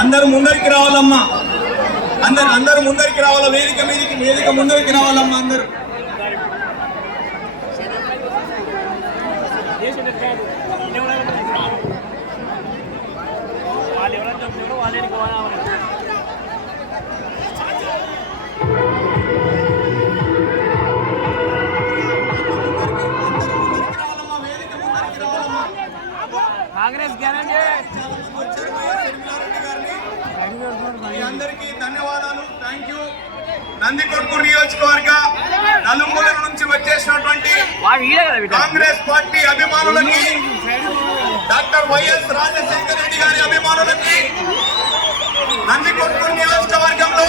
అందరూ ముందరికి రావాలమ్మా, అందరూ ముందరికి రావాలా, వేదిక ముందరికి రావాలమ్మా అందరూ. కాంగ్రెస్ గ్యారెంటీ అందరికీ ధన్యవాదాలు, థ్యాంక్ యూ. నందికొట్కూరు నియోజకవర్గ నలుమూల నుంచి వచ్చేసినటువంటి కాంగ్రెస్ పార్టీ అభిమానులకి, డాక్టర్ వైఎస్ రాజశేఖర రెడ్డి గారి అభిమానులకి, నందికొట్కూరు నియోజకవర్గంలో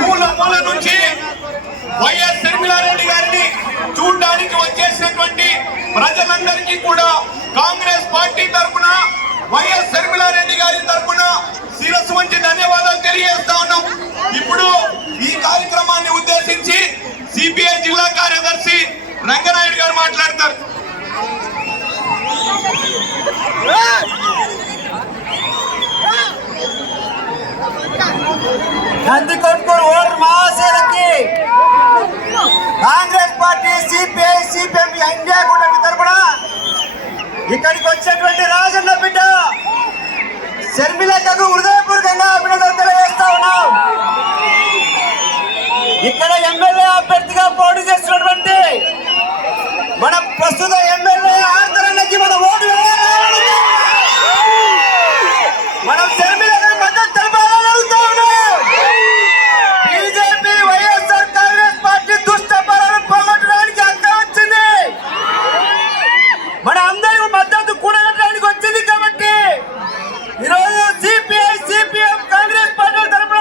మూల నుంచి వైఎస్ షర్మిలారెడ్డి గారిని చూడడానికి వచ్చేసినటువంటి ప్రజలందరికీ కూడా కాంగ్రెస్ పార్టీ తరఫున, వైఎస్ షర్మిలారెడ్డి గారి తరఫున శిరస్సు వంచి ధన్యవాదాలు తెలియజేస్తా ఉన్నాం. ఇప్పుడు ఈ కార్యక్రమాన్ని ఉద్దేశించి సిపిఐ జిల్లా కార్యదర్శి రంగనాయుడు గారు మాట్లాడతారు. నందికొట్కూరు ఓటర్ మహాశయులకి కాంగ్రెస్ పార్టీ, సిపిఐ, సిపిఎం, ఇండియా కూటమి తరఫున ఇక్కడికి వచ్చినటువంటి రాజన్న బిడ్డ షర్మిలక్కకు హృదయపూర్వకంగా అభినందనలు తెలియజేస్తా ఉన్నాం. ఇక్కడ ఎమ్మెల్యే అభ్యర్థిగా పోటీ చేస్తున్నటువంటి మన ప్రస్తుత ఎమ్మెల్యే ఆర్తరానికి మన ఓటు వేయాలని, మనం షర్మిలకు మద్దతు తెలపాలని అడుగుతా ఉన్నాం. బీజేపీ, వైఎస్ఆర్ కాంగ్రెస్ పార్టీ దుష్ట పరాలను పోగొట్టడానికి అర్థం వచ్చింది. మన అందరూ మద్దతు కూడగట్టడానికి వచ్చింది. కాబట్టి ఈరోజు సిపిఐ, సిపిఎం, కాంగ్రెస్ పార్టీ తరఫున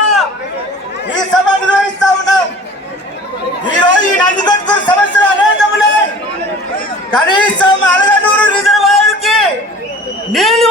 ఈ సభ నిర్వహిస్తా ఉన్నాం. ఈరోజు ఈ నందికొట్కూరు సమస్యలు అనేకములే. కనీసం అలగనూరు రిజర్వాయర్కి నీళ్లు